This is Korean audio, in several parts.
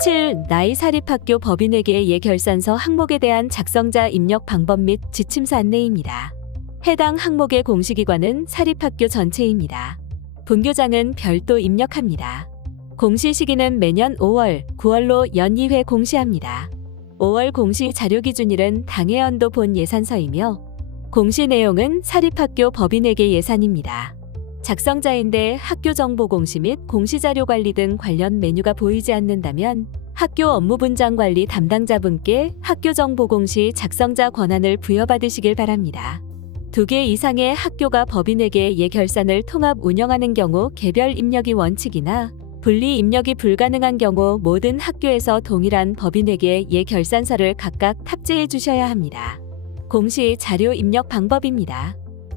7. 나이 사립학교 법인에게 예결산서 항목에 대한 작성자 입력 방법 및 지침서 안내입니다. 해당 항목의 공시기관은 사립학교 전체입니다. 분교장은 별도 입력합니다. 공시 시기는 매년 5월, 9월로 연 2회 공시합니다. 5월 공시 자료 기준일은 당해 연도 본 예산서이며 공시 내용은 사립학교 법인에게 예산입니다. 작성자인데 학교 정보 공시 및 공시자료 관리 등 관련 메뉴가 보이지 않는다면 학교 업무 분장 관리 담당자분께 학교 정보 공시 작성자 권한을 부여받으시길 바랍니다. 2개 이상의 학교가 법인에게 예결산을 통합 운영하는 경우 개별 입력이 원칙이나 분리 입력이 불가능한 경우 모든 학교에서 동일한 법인에게 예결산서를 각각 탑재해 주셔야 합니다. 공시 자료 입력 방법입니다.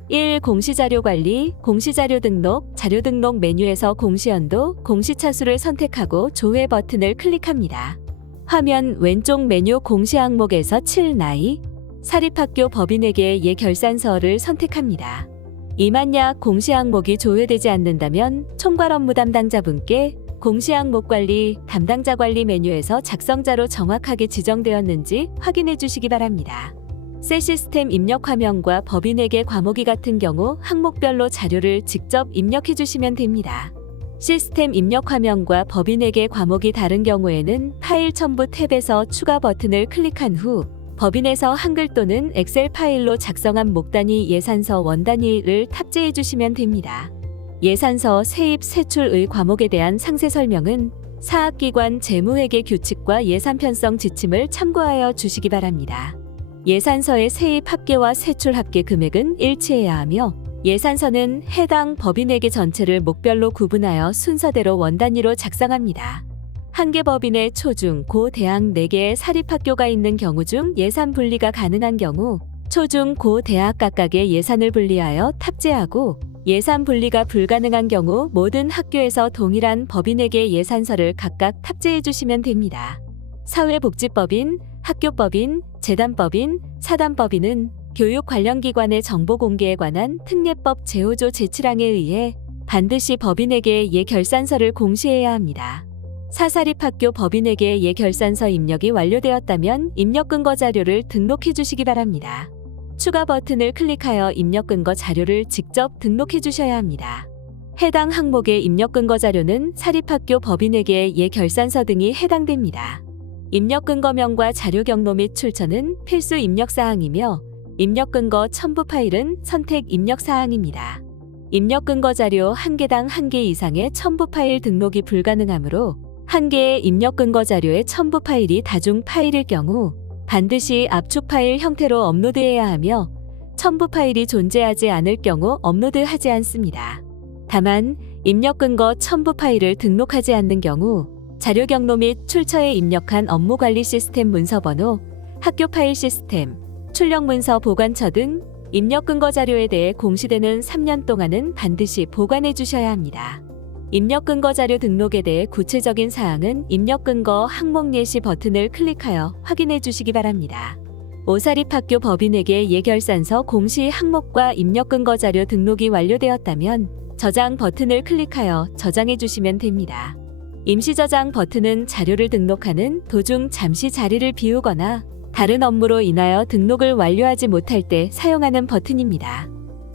1. 공시자료 관리, 공시자료 등록, 자료 등록 메뉴에서 공시연도, 공시차수를 선택하고 조회 버튼을 클릭합니다. 화면 왼쪽 메뉴 공시 항목에서 7. 나이, 사립학교 법인에게 예결산서를 선택합니다. 이만약 공시 항목이 조회되지 않는다면 총괄 업무 담당자분께 공시 항목 관리, 담당자 관리 메뉴에서 작성자로 정확하게 지정되었는지 확인해 주시기 바랍니다. 새 시스템 입력 화면과 법인에게 과목이 같은 경우 항목별로 자료를 직접 입력해 주시면 됩니다. 시스템 입력 화면과 법인에게 과목이 다른 경우에는 파일 첨부 탭에서 추가 버튼을 클릭한 후 법인에서 한글 또는 엑셀 파일로 작성한 목단위 예산서 원단위를 탑재해 주시면 됩니다. 예산서 세입 세출의 과목에 대한 상세 설명은 사학기관 재무회계 규칙과 예산 편성 지침을 참고하여 주시기 바랍니다. 예산서의 세입 합계와 세출 합계 금액은 일치해야 하며 예산서는 해당 법인에게 전체를 목별로 구분하여 순서대로 원단위로 작성합니다. 한 개 법인의 초중, 고, 대학 4개의 사립학교가 있는 경우 중 예산 분리가 가능한 경우 초중, 고, 대학 각각의 예산을 분리하여 탑재하고 예산 분리가 불가능한 경우 모든 학교에서 동일한 법인에게 예산서를 각각 탑재해 주시면 됩니다. 사회복지법인, 학교법인, 재단법인, 사단법인은 교육 관련 기관의 정보 공개에 관한 특례법 제5조 제7항에 의해 반드시 법인에게 예결산서를 공시해야 합니다. 사사립학교 법인에게 예결산서 입력이 완료되었다면 입력 근거 자료를 등록해 주시기 바랍니다. 추가 버튼을 클릭하여 입력 근거 자료를 직접 등록해 주셔야 합니다. 해당 항목의 입력 근거 자료는 사립학교 법인에게 예결산서 등이 해당됩니다. 입력 근거명과 자료 경로 및 출처는 필수 입력 사항이며 입력 근거 첨부 파일은 선택 입력 사항입니다. 입력 근거 자료 1개당 1개 이상의 첨부 파일 등록이 불가능하므로 1개의 입력 근거 자료의 첨부 파일이 다중 파일일 경우 반드시 압축 파일 형태로 업로드해야 하며 첨부 파일이 존재하지 않을 경우 업로드하지 않습니다. 다만 입력 근거 첨부 파일을 등록하지 않는 경우 자료 경로 및 출처에 입력한 업무 관리 시스템 문서번호, 학교 파일 시스템, 출력 문서 보관처 등 입력 근거 자료에 대해 공시되는 3년 동안은 반드시 보관해 주셔야 합니다. 입력 근거 자료 등록에 대해 구체적인 사항은 입력 근거 항목 예시 버튼을 클릭하여 확인해 주시기 바랍니다. 오사립학교 법인에게 예결산서 공시 항목과 입력 근거 자료 등록이 완료되었다면 저장 버튼을 클릭하여 저장해 주시면 됩니다. 임시 저장 버튼은 자료를 등록하는 도중 잠시 자리를 비우거나 다른 업무로 인하여 등록을 완료하지 못할 때 사용하는 버튼입니다.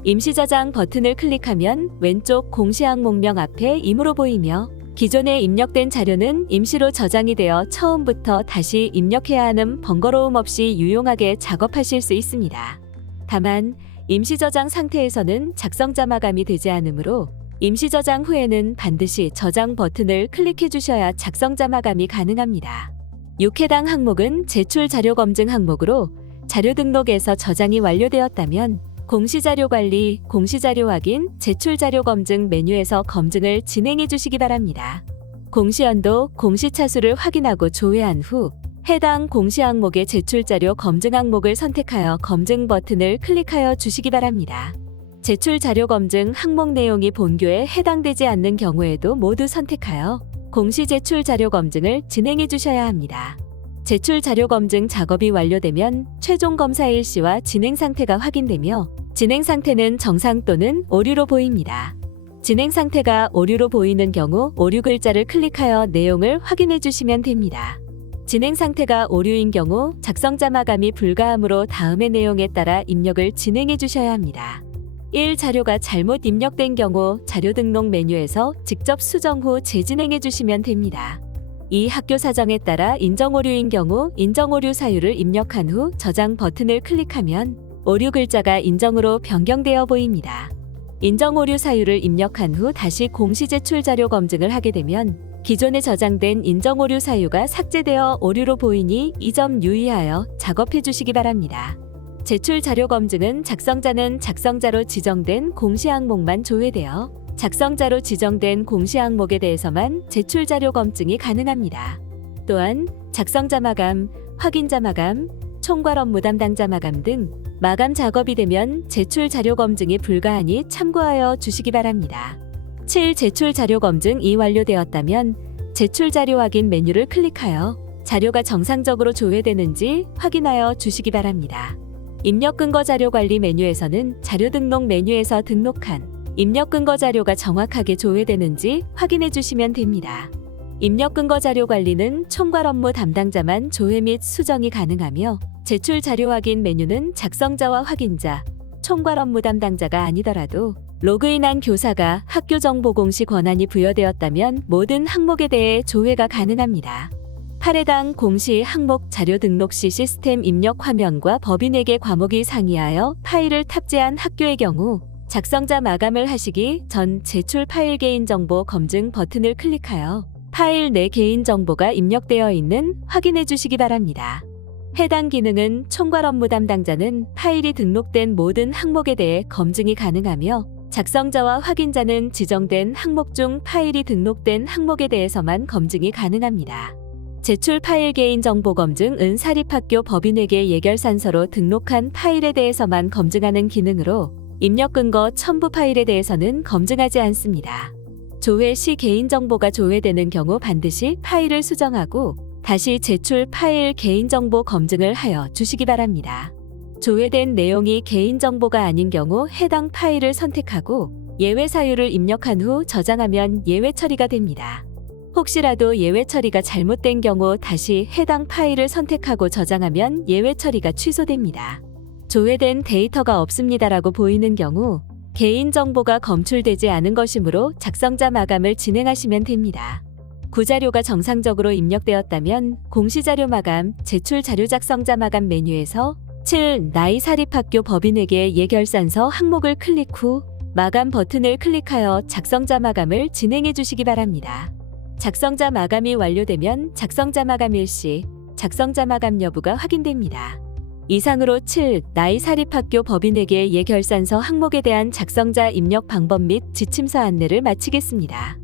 임시 저장 버튼을 클릭하면 왼쪽 공시 항목명 앞에 임으로 보이며 기존에 입력된 자료는 임시로 저장이 되어 처음부터 다시 입력해야 하는 번거로움 없이 유용하게 작업하실 수 있습니다. 다만 임시 저장 상태에서는 작성자 마감이 되지 않으므로 임시 저장 후에는 반드시 저장 버튼을 클릭해 주셔야 작성자 마감이 가능합니다. 6. 해당 항목은 제출 자료 검증 항목으로 자료 등록에서 저장이 완료되었다면 공시자료 관리, 공시자료 확인, 제출 자료 검증 메뉴에서 검증을 진행해 주시기 바랍니다. 공시연도, 공시차수를 확인하고 조회한 후 해당 공시 항목의 제출 자료 검증 항목을 선택하여 검증 버튼을 클릭하여 주시기 바랍니다. 제출 자료 검증 항목 내용이 본교에 해당되지 않는 경우에도 모두 선택하여 공시 제출 자료 검증을 진행해 주셔야 합니다. 제출 자료 검증 작업이 완료되면 최종 검사 일시와 진행 상태가 확인되며 진행 상태는 정상 또는 오류로 보입니다. 진행 상태가 오류로 보이는 경우 오류 글자를 클릭하여 내용을 확인해 주시면 됩니다. 진행 상태가 오류인 경우 작성자 마감이 불가하므로 다음의 내용에 따라 입력을 진행해 주셔야 합니다. 1. 자료가 잘못 입력된 경우 자료 등록 메뉴에서 직접 수정 후 재진행해 주시면 됩니다. 2. 학교 사정에 따라 인정 오류인 경우 인정 오류 사유를 입력한 후 저장 버튼을 클릭하면 오류 글자가 인정으로 변경되어 보입니다. 인정 오류 사유를 입력한 후 다시 공시 제출 자료 검증을 하게 되면 기존에 저장된 인정 오류 사유가 삭제되어 오류로 보이니 이 점 유의하여 작업해 주시기 바랍니다. 제출 자료 검증은 작성자는 작성자로 지정된 공시 항목만 조회되어 작성자로 지정된 공시 항목에 대해서만 제출 자료 검증이 가능합니다. 또한 작성자 마감, 확인자 마감, 총괄 업무 담당자 마감 등 마감 작업이 되면 제출 자료 검증이 불가하니 참고하여 주시기 바랍니다. 7. 제출 자료 검증이 완료되었다면 제출 자료 확인 메뉴를 클릭하여 자료가 정상적으로 조회되는지 확인하여 주시기 바랍니다. 입력 근거 자료 관리 메뉴에서는 자료 등록 메뉴에서 등록한 입력 근거 자료가 정확하게 조회되는지 확인해 주시면 됩니다. 입력 근거 자료 관리는 총괄 업무 담당자만 조회 및 수정이 가능하며 제출 자료 확인 메뉴는 작성자와 확인자, 총괄 업무 담당자가 아니더라도 로그인한 교사가 학교 정보 공시 권한이 부여되었다면 모든 항목에 대해 조회가 가능합니다. 8회당 공시 항목 자료 등록 시 시스템 입력 화면과 법인에게 과목이 상이하여 파일을 탑재한 학교의 경우 작성자 마감을 하시기 전 제출 파일 개인정보 검증 버튼을 클릭하여 파일 내 개인정보가 입력되어 있는 확인해 주시기 바랍니다. 해당 기능은 총괄 업무 담당자는 파일이 등록된 모든 항목에 대해 검증이 가능하며 작성자와 확인자는 지정된 항목 중 파일이 등록된 항목에 대해서만 검증이 가능합니다. 제출 파일 개인정보 검증은 사립학교 법인에게 예결산서로 등록한 파일에 대해서만 검증하는 기능으로 입력 근거 첨부 파일에 대해서는 검증하지 않습니다. 조회 시 개인정보가 조회되는 경우 반드시 파일을 수정하고 다시 제출 파일 개인정보 검증을 하여 주시기 바랍니다. 조회된 내용이 개인정보가 아닌 경우 해당 파일을 선택하고 예외 사유를 입력한 후 저장하면 예외 처리가 됩니다. 혹시라도 예외 처리가 잘못된 경우 다시 해당 파일을 선택하고 저장하면 예외 처리가 취소됩니다. 조회된 데이터가 없습니다라고 보이는 경우 개인정보가 검출되지 않은 것이므로 작성자 마감을 진행하시면 됩니다. 구자료가 정상적으로 입력되었다면 공시자료 마감, 제출 자료 작성자 마감 메뉴에서 7. 나이 사립학교 법인에게 예결산서 항목을 클릭 후 마감 버튼을 클릭하여 작성자 마감을 진행해 주시기 바랍니다. 작성자 마감이 완료되면 작성자 마감 일시, 작성자 마감 여부가 확인됩니다. 이상으로 7. 나이 사립학교 법인에게 예결산서 항목에 대한 작성자 입력 방법 및 지침서 안내를 마치겠습니다.